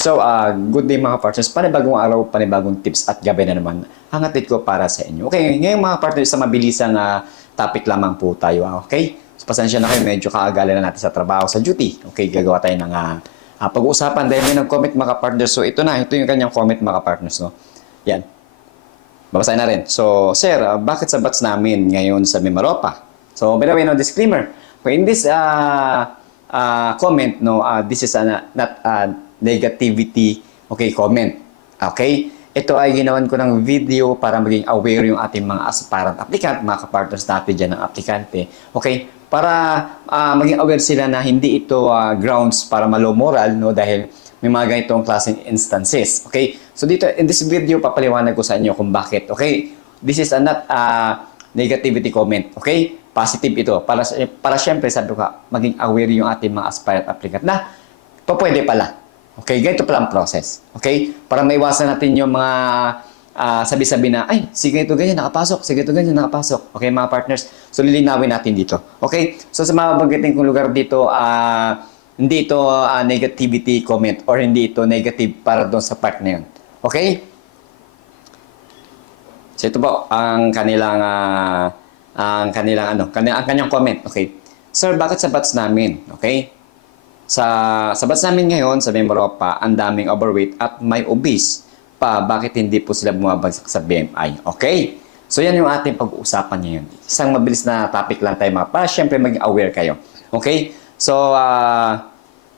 So, uh, good day mga partners. Panibagong araw, panibagong tips at gabi na naman. Ang hatid ko para sa inyo. Okay, ngayon mga partners, sa mabilisang uh, topic lamang po tayo. ah, Okay? So, pasensya na kayo, medyo kaagalan na natin sa trabaho, sa duty. Okay, gagawa tayo ng uh, uh, pag-uusapan dahil may nag-comment mga partners. So, ito na, ito yung kanyang comment mga partners. No? Yan. Babasahin na rin. So, sir, uh, bakit sa batch namin ngayon sa Mimaropa? So, by the way, no, disclaimer. Okay, in this uh, uh, comment, no, uh, this is a, not a negativity, okay, comment. Okay? Ito ay ginawan ko ng video para maging aware yung ating mga aspirant applicant, mga kapartners natin dyan ng aplikante. Okay? Para uh, maging aware sila na hindi ito uh, grounds para malo moral, no, dahil may mga ganitong klaseng instances. Okay? So dito, in this video, papaliwanag ko sa inyo kung bakit. Okay? This is a not uh, negativity comment. Okay? Positive ito. Para, para syempre, sabi ko, maging aware yung ating mga aspirant applicant na pa pwede pala. Okay? Ganito pala ang process. Okay? Para maiwasan natin yung mga ah, sabi-sabi na, ay, sige ito ganyan, nakapasok. Sige ito ganyan, nakapasok. Okay, mga partners? So, lilinawin natin dito. Okay? So, sa mga banggitin kong lugar dito, ah, hindi ito ah, negativity comment or hindi ito negative para doon sa part na yun. Okay? So ito po ang kanilang ah, ang kanilang ano, kanilang, ang kanyang comment. Okay. Sir, bakit sa batch namin? Okay? Sa sa batch namin ngayon sa Memoropa, ang daming overweight at may obese pa. Bakit hindi po sila bumabagsak sa BMI? Okay? So yan yung ating pag-uusapan ngayon. Isang mabilis na topic lang tayo mga para syempre maging aware kayo. Okay? So ah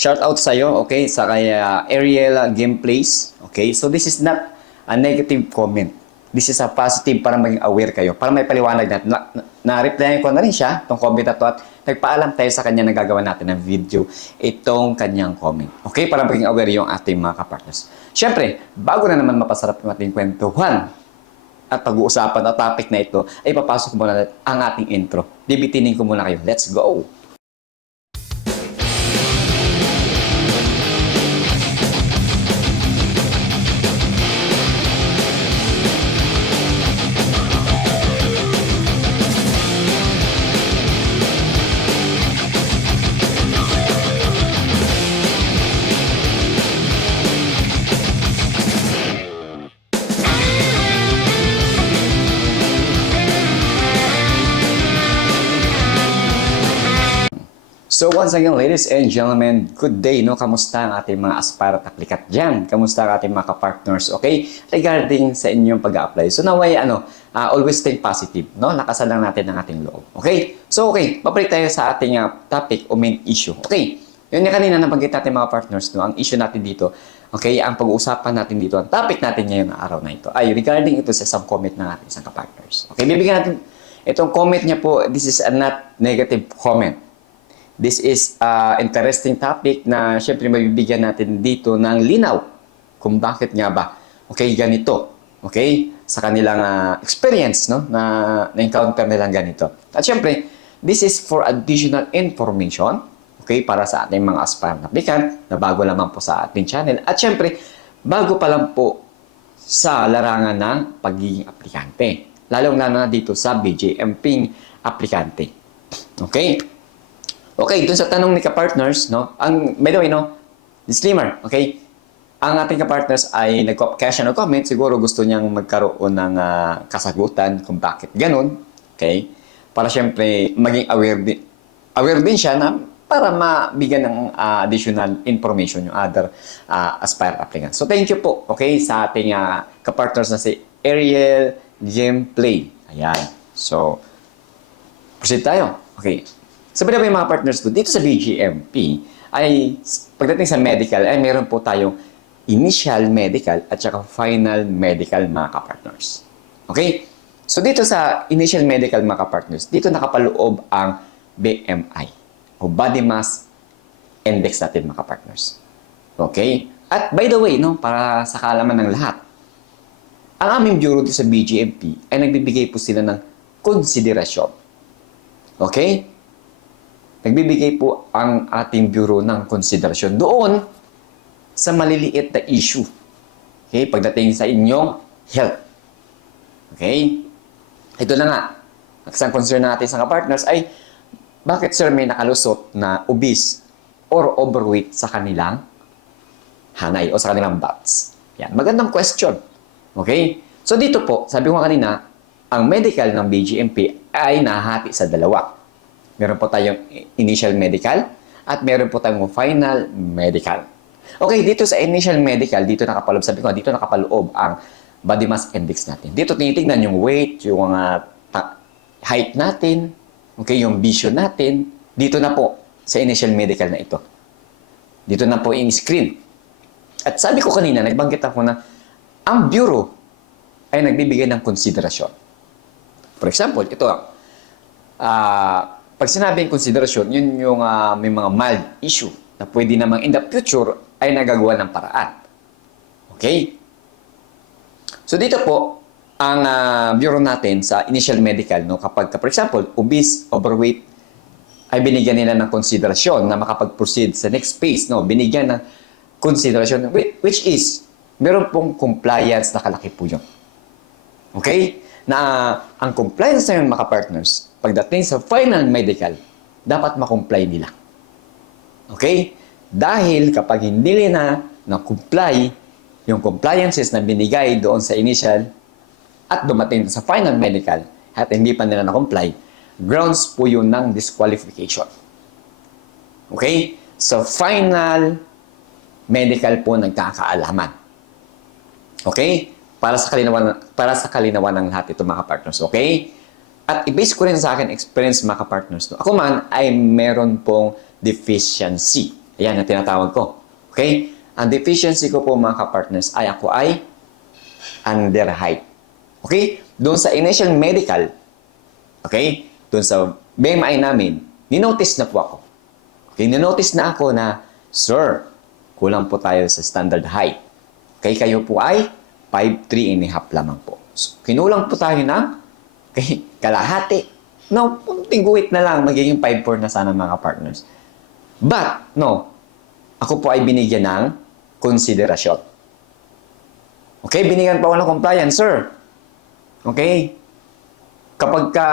shout out sa iyo, okay? Sa kay ah, Ariel Gameplays. Okay? So this is not a negative comment. This is a positive para maging aware kayo. Para may paliwanag natin. Na, na, na-replyan ko na rin siya, itong comment na to, at nagpaalam tayo sa kanya na gagawa natin ng video itong kanyang comment. Okay? Para maging aware yung ating mga kapartners. Siyempre, bago na naman mapasarap yung ating kwentuhan at pag-uusapan at topic na ito, ay papasok muna ang ating intro. Bibitinin ko muna kayo. Let's go! So once again, ladies and gentlemen, good day, no? Kamusta ang ating mga aspirant applicant dyan? Kamusta ang ating mga partners okay? Regarding sa inyong pag-apply. So naway, ano, uh, always stay positive, no? Lakasan lang natin ang ating loob, okay? So okay, babalik tayo sa ating uh, topic o main issue, okay? Yun yung kanina nabanggit natin mga partners, no? Ang issue natin dito, okay? Ang pag-uusapan natin dito, ang topic natin ngayon na araw na ito, ay regarding ito sa isang comment ng ating isang kapartners. Okay, bibigyan natin, itong comment niya po, this is a not negative comment. This is a interesting topic na syempre mabibigyan natin dito ng linaw kung bakit nga ba okay ganito okay sa kanilang ah, experience no na na-encounter nilang ganito. At syempre this is for additional information okay para sa ating mga aspirant applicant na bago lamang po sa ating channel at syempre bago pa lang po sa larangan ng pagiging aplikante. Lalong-lalo na dito sa BJMP aplikante. Okay? Okay, dun sa tanong ni ka-partners, no? Ang, by the way, no? Disclaimer, okay? Ang ating ka-partners ay nag-cash ng comment. Siguro gusto niyang magkaroon ng ah, kasagutan kung bakit ganun. Okay? Para syempre, maging aware din, aware din siya na para mabigyan ng ah, additional information yung other uh, aspire applicants. So, thank you po, okay, sa ating ah, ka-partners na si Ariel Gameplay. Ayan. So, proceed tayo. Okay. Sabi na mga partners ko, dito sa BGMP, ay pagdating sa medical, ay meron po tayong initial medical at saka final medical mga kapartners. Okay? So dito sa initial medical mga kapartners, dito nakapaloob ang BMI o Body Mass Index natin mga kapartners. Okay? At by the way, no, para sa kaalaman ng lahat, ang aming bureau dito sa BGMP ay nagbibigay po sila ng konsiderasyon. Okay? Nagbibigay po ang ating bureau ng konsiderasyon doon sa maliliit na issue. Okay? Pagdating sa inyong health. Okay? Ito na nga. Ang isang concern natin sa partners ay bakit sir may nakalusot na obese or overweight sa kanilang hanay o sa kanilang batch. Yan, magandang question. Okay? So dito po, sabi ko kanina, ang medical ng BGMP ay nahati sa dalawa. Meron po tayong initial medical at meron po tayong final medical. Okay, dito sa initial medical, dito nakapaloob, sabi ko dito nakapaloob ang body mass index natin. Dito tinitingnan yung weight, yung mga ta- height natin, okay, yung vision natin. Dito na po sa initial medical na ito. Dito na po in-screen. At sabi ko kanina, nagbanggit ako na ang bureau ay nagbibigay ng konsiderasyon. For example, ito ah pag sinabing konsiderasyon, yun yung ah, may mga mild issue na pwede namang in the future ay nagagawa ng paraan. Okay? So dito po, ang ah, bureau natin sa initial medical, no, kapag, for example, obese, overweight, ay binigyan nila ng konsiderasyon na makapag-proceed sa next phase, no, binigyan ng konsiderasyon, whi- which is, meron pong compliance na kalaki po yun. Okay? Na ang compliance na yun, mga partners, pagdating sa final medical, dapat makomply nila. Okay? Dahil kapag hindi nila na-comply, yung compliances na binigay doon sa initial at dumating sa final medical at hindi pa nila na-comply, grounds po yun ng disqualification. Okay? So, final medical po nagkakaalaman. Okay? Para sa kalinawan para sa kalinawan ng lahat ito mga partners, okay? At i-base ko rin sa akin experience mga partners. No? Ako man ay meron pong deficiency. Ayan ang tinatawag ko. Okay? Ang deficiency ko po mga partners ay ako ay under height. Okay? Doon sa initial medical, okay? Doon sa BMI namin, ninotice na po ako. Okay, ninotice na ako na, Sir, kulang po tayo sa standard height. Okay, kayo po ay 5'3 and a half lamang po. So, kinulang po tayo ng okay, kalahati. No, kunting guhit na lang, magiging 5'4 na sana mga partners. But, no, ako po ay binigyan ng konsiderasyon. Okay, binigyan pa ako ng compliance, sir. Okay? Kapag ka,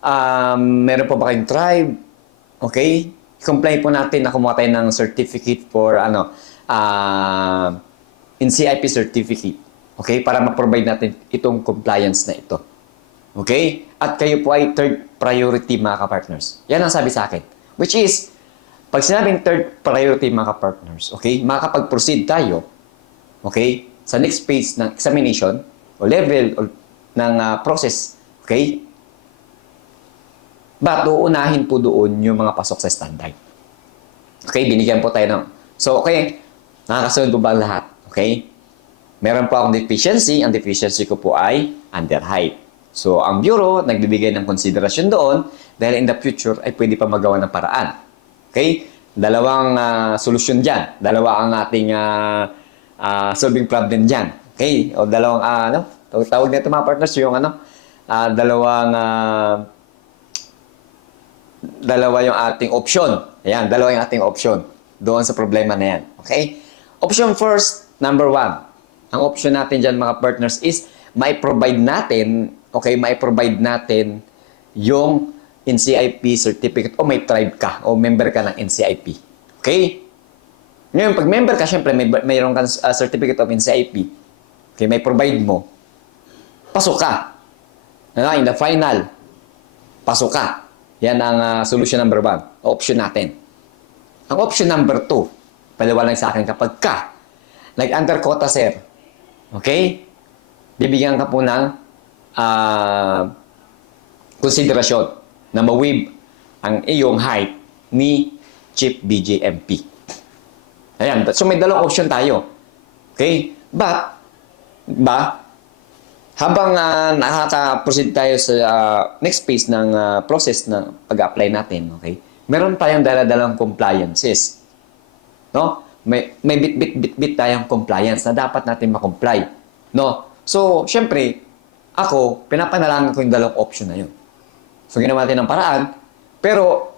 um, meron po ba kayong tribe, okay? Comply po natin na kumuha tayo ng certificate for, ano, uh, NCIP certificate. Okay? Para ma-provide natin itong compliance na ito. Okay? At kayo po ay third priority mga ka-partners. Yan ang sabi sa akin. Which is, pag sinabing third priority mga ka-partners, okay, makakapag-proceed tayo, okay, sa next phase ng examination o level o, ng ah, process, okay, But uunahin po doon yung mga pasok sa standard. Okay, binigyan po tayo ng... So, okay, nakakasunod po ba lahat? Okay? Meron po akong deficiency. Ang deficiency ko po ay under height. So, ang Bureau, nagbibigay ng konsiderasyon doon dahil in the future ay pwede pa magawa ng paraan. Okay? Dalawang ah, solusyon dyan. Dalawa ang ating ah, ah, solving problem dyan. Okay? O dalawang, ah, ano? Tawag, nito mga partners, yung ano? Ah, dalawang... ah, dalawa yung ating option. Ayan, dalawa yung ating option doon sa problema na yan. Okay? Option first, number one. Ang option natin dyan mga partners is may provide natin, okay, may provide natin yung NCIP certificate o may tribe ka o member ka ng NCIP. Okay? Ngayon, pag member ka, syempre may mayroon kang uh, certificate of NCIP. Okay, may provide mo. Pasok ka. Ano, in the final, pasok ka. Yan ang uh, solution number one. Option natin. Ang option number two, paliwanag sa akin kapag ka, nag-under quota, sir, okay? Bibigyan ka po ng uh, konsiderasyon na ma-waive ang iyong height ni Chief BJMP. Ayan. So may dalawang option tayo. Okay? But, ba, habang uh, nakaka-proceed tayo sa uh, next phase ng uh, process na pag-apply natin, okay? Meron tayong daladalang compliances. No? May may bit bit bit bit tayong compliance na dapat natin ma-comply. No? So, syempre, ako pinapanalangin ko yung dalawang option na yun. So, ginawa natin ng paraan. Pero,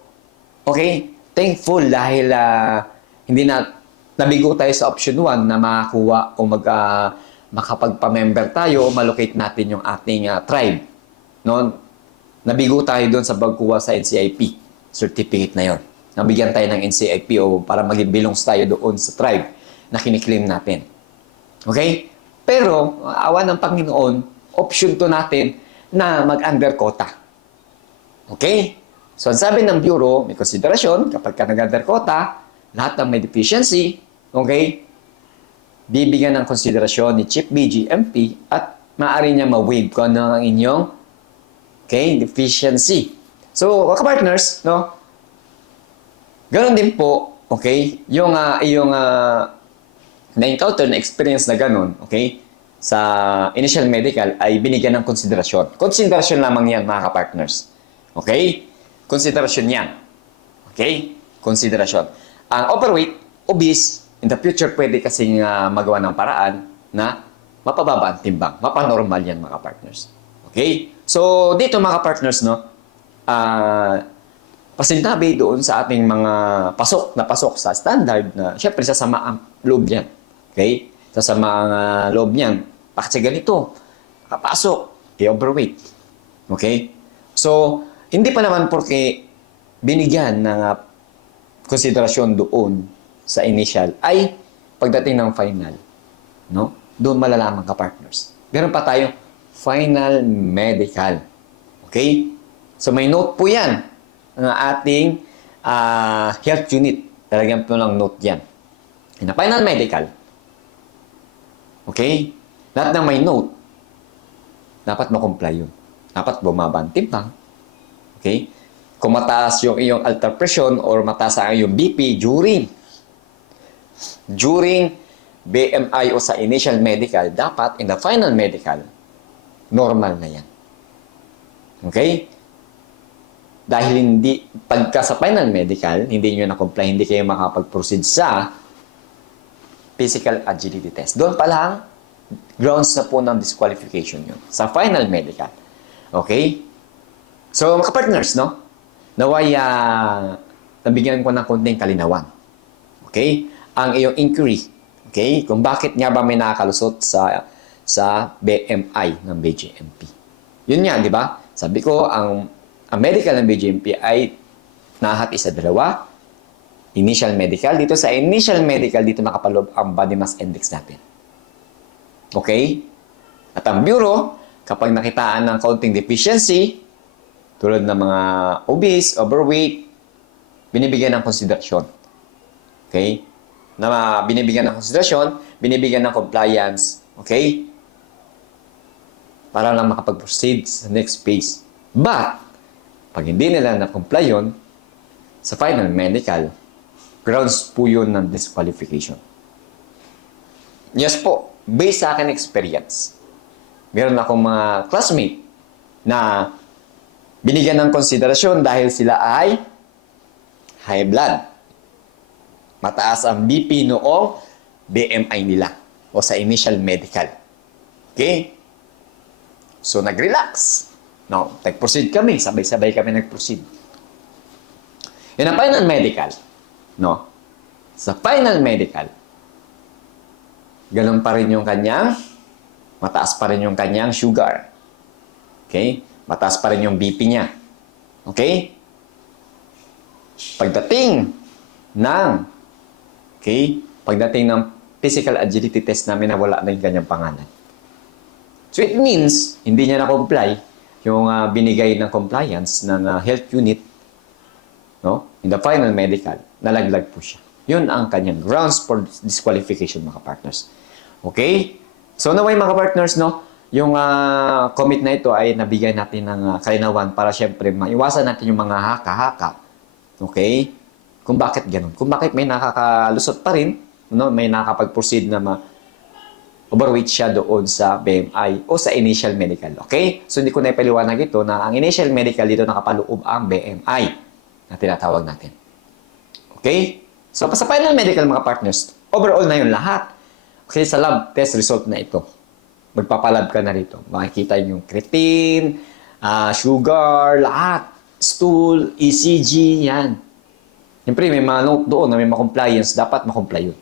okay, thankful dahil uh, hindi na nabigo tayo sa option 1 na makakuha o mag uh, makapagpa-member tayo o malocate natin yung ating uh, tribe. No? Nabigo tayo doon sa pagkuha sa NCIP certificate na yon. Nabigyan tayo ng NCIP o para maging belongs tayo doon sa tribe na kiniklaim natin. Okay? Pero, awa ng Panginoon, option to natin na mag-under quota. Okay? So, ang sabi ng Bureau, may konsiderasyon, kapag ka nag-under quota, lahat ng may deficiency, okay, bibigyan ng konsiderasyon ni Chief BGMP at maaari niya ma-waive kung ano ang inyong okay, deficiency. So, ka-partners, no, Ganon din po, okay, yung uh, yung uh, na-encounter na experience na ganon, okay, sa initial medical ay binigyan ng konsiderasyon. Konsiderasyon lamang yan, mga ka-partners. Okay? Konsiderasyon yan. Okay? Konsiderasyon. Ang overweight, obese, in the future pwede kasing uh, magawa ng paraan na mapababa ang timbang. Mapanormal yan, mga partners. Okay? So, dito mga partners, no, ah, pasintabi doon sa ating mga pasok na pasok sa standard na syempre sasama ang loob niyan. Okay? Sasama ang ah, loob niyan. Bakit sa ganito? Kapasok, i-overweight. Okay? So, hindi pa naman porque binigyan ng ah, konsiderasyon doon sa initial ay pagdating ng final, no? Doon malalaman ka partners. Meron pa tayo final medical. Okay? So may note po 'yan ng ating ah, health unit. Talagang po lang note 'yan. In a final medical. Okay? Lahat ng may note dapat ma-comply yun. Dapat bumaba ang timbang. Okay? Kung mataas yung iyong altar pressure or mataas ang iyong BP during during BMI o sa initial medical, dapat in the final medical, normal na yan. Okay? Dahil hindi, pagka sa final medical, hindi nyo na-comply, hindi kayo makapag-proceed sa physical agility test. Doon pa lang, grounds na po ng disqualification yun. Sa final medical. Okay? So, mga partners, no? Naway, ah, nabigyan ko ng konting kalinawan. Okay? Ang iyong inquiry. Okay? Kung bakit nga ba may nakakalusot sa sa BMI ng BJMP. Yun nga, di ba? Sabi ko, ang, ang medical ng BJMP ay nahati sa dalawa. Initial medical. Dito sa initial medical, dito nakapalob ang body mass index natin. Okay? At ang bureau, kapag nakitaan ng counting deficiency, tulad ng mga obese, overweight, binibigyan ng konsiderasyon. Okay? Na binibigyan ng konsiderasyon, binibigyan ng compliance. Okay? Para lang makapag-proceed sa next phase. But, pag hindi nila na-comply yun, sa final medical, grounds po yun ng disqualification. Yes po, based sa akin experience, meron akong mga classmate na binigyan ng konsiderasyon dahil sila ay high blood. Mataas ang BP noong BMI nila o sa initial medical. Okay? So, nag-relax. No, nag-proceed kami. Sabay-sabay kami nag-proceed. Yan ang final medical. No? Sa final medical, ganun pa rin yung kanyang, mataas pa rin yung kanyang sugar. Okay? Mataas pa rin yung BP niya. Okay? Pagdating ng, okay, pagdating ng physical agility test namin na wala na yung kanyang pangalan. So it means, hindi niya na-comply yung ah, binigay ng compliance ng ah, health unit no? in the final medical, nalaglag po siya. Yun ang kanyang grounds for disqualification, mga partners. Okay? So naway mga partners, no? Yung ah, commit na ito ay nabigyan natin ng ah, kalinawan para syempre maiwasan natin yung mga haka-haka. Okay? Kung bakit ganun. Kung bakit may nakakalusot pa rin, no? may nakakapag-proceed na ma- overweight siya doon sa BMI o sa initial medical. Okay? So, hindi ko na ipaliwanag ito na ang initial medical dito nakapaloob ang BMI na tinatawag natin. Okay? So, sa final medical mga partners, overall na yung lahat. Okay, sa lab test result na ito. Magpapalab ka na rito. Makikita yung creatine, ah, sugar, lahat. Stool, ECG, yan. Siyempre, may mga note doon na may compliance. Dapat makomply yun.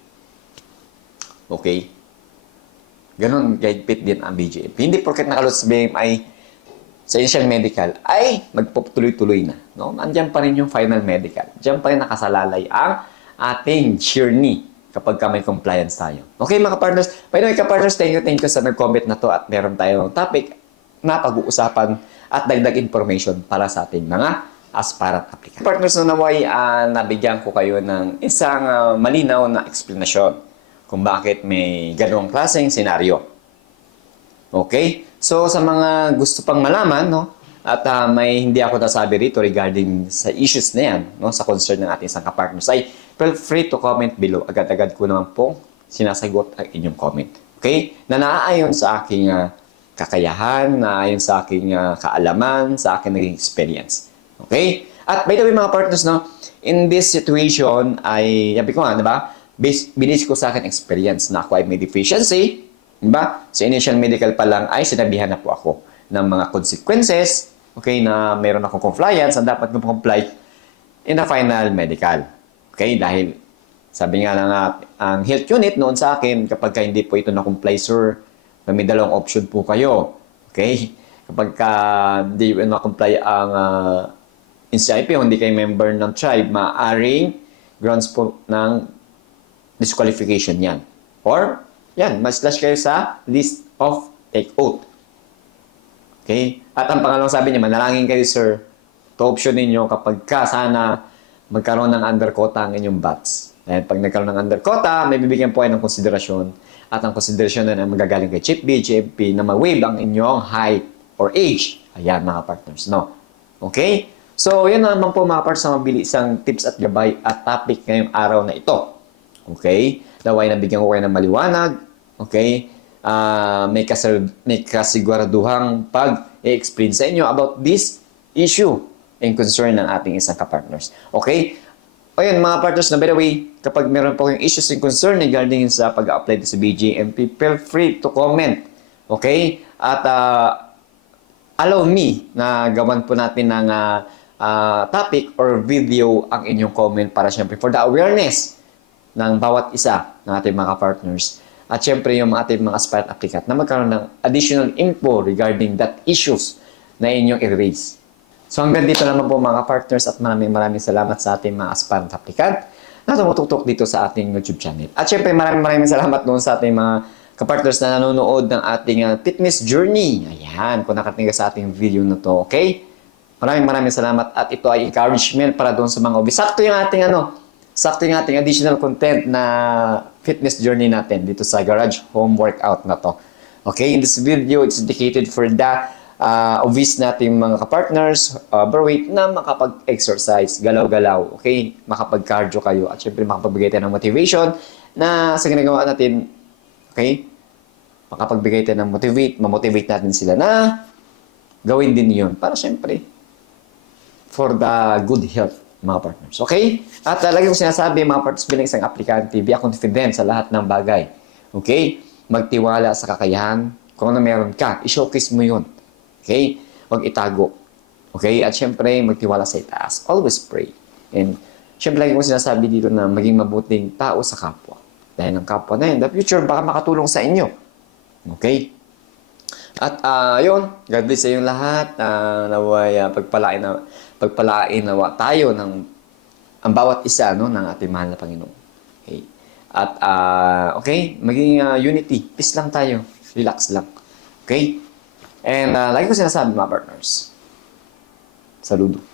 Okay? Ganon, guide din ang BGM. Hindi porket nakalot sa BMI sa initial medical ay magputuloy-tuloy na. No? Andiyan pa rin yung final medical. Diyan pa rin nakasalalay ang ating journey kapag ka may compliance tayo. Okay mga partners? By the way, ka-partners, thank you, thank you sa nag-comment na to at meron tayong topic na pag-uusapan at dagdag information para sa ating mga aspirant applicant. Partners na naway, ah, nabigyan ko kayo ng isang ah, malinaw na explanation kung bakit may ganong klaseng senaryo. Okay? So, sa mga gusto pang malaman, no? At ah, may hindi ako nasabi rito regarding sa issues na yan, no? Sa concern ng ating isang kapartners ay feel free to comment below. Agad-agad ko naman pong sinasagot ang inyong comment. Okay? Na naaayon sa aking ah, kakayahan, naaayon sa aking ah, kaalaman, sa aking naging experience. Okay? At by the way, mga partners, no? In this situation, ay, sabi ko nga, di ba? Binis ko sa akin experience na ako ay may deficiency, Diba? Sa initial medical pa lang ay sinabihan na po ako ng mga consequences, okay, na meron akong compliance, ang dapat ko comply in the final medical. Okay, dahil sabi nga ng ah, ang health unit noon sa akin, kapag ka hindi po ito na-comply, sir, may dalawang option po kayo. Okay? Kapag ka hindi na-comply ang uh, NCIP, o hindi kayo member ng tribe, maaaring grounds po ng disqualification yan. Or, yan, mas-slash kayo sa list of take oath. Okay? At ang pangalawang sabi niya, manalangin kayo, sir. To option ninyo kapag ka sana magkaroon ng underquota ang inyong bats. Dahil pag nagkaroon ng underquota, may bibigyan po ng konsiderasyon. At ang konsiderasyon na ay magagaling kay Chief B, GMP, na ma-waive ang inyong height or age. Ayan, mga partners, no? Okay? So, yun naman po mga partners sa mabilisang tips at gabay at topic ngayong araw na ito. Okay? Daway na bigyan ko kayo ng maliwanag. Okay? Ah, may, kasar- may kasiguraduhang pag-explain sa inyo about this issue and concern ng ating isang kapartners. Okay? O yun, mga partners, na by the way, kapag meron po kayong issues and concern regarding sa pag-apply sa BGMP, feel free to comment. Okay? At ah, allow me na gawan po natin ng ah, ah, topic or video ang inyong comment para syempre for the awareness ng bawat isa ng ating mga partners at syempre yung ating mga aspirant applicant na magkaroon ng additional info regarding that issues na inyong i-raise. So hanggang dito naman po mga partners at maraming maraming salamat sa ating mga aspirant applicant na tumutuktok dito sa ating YouTube channel. At syempre maraming maraming salamat doon sa ating mga kapartners na nanonood ng ating uh, fitness journey. Ayan, kung nakatingin ka sa ating video na to, okay? Maraming maraming salamat at ito ay encouragement para doon sa mga obi. Sakto yung ating ano, sakto yung ating additional content na fitness journey natin dito sa garage home workout na to. Okay, in this video, it's dedicated for the uh, obese nating mga kapartners, uh, overweight na makapag-exercise, galaw-galaw, okay? Makapag-cardio kayo at syempre makapagbigay tayo ng motivation na sa ginagawa natin, okay? Makapagbigay tayo ng motivate, mamotivate natin sila na gawin din yun para syempre for the good health mga partners. Okay? At lagi ko sinasabi mga partners bilang isang aplikante, be confident sa lahat ng bagay. Okay? Magtiwala sa kakayahan. Kung ano meron ka, i-showcase mo yun. Okay? Huwag itago. Okay? At syempre, magtiwala sa itaas. Always pray. And syempre, lagi ko sinasabi dito na maging mabuting tao sa kapwa. Dahil ang kapwa na yun, the future baka makatulong sa inyo. Okay? At uh, yun, God bless sa inyong lahat. Uh, naway uh, pagpalain na pagpalain nawa tayo ng ang bawat isa no ng ating mahal na Panginoon. Okay. At uh, okay, maging uh, unity, peace lang tayo. Relax lang. Okay? And uh, lagi ko sinasabi mga partners. Saludo.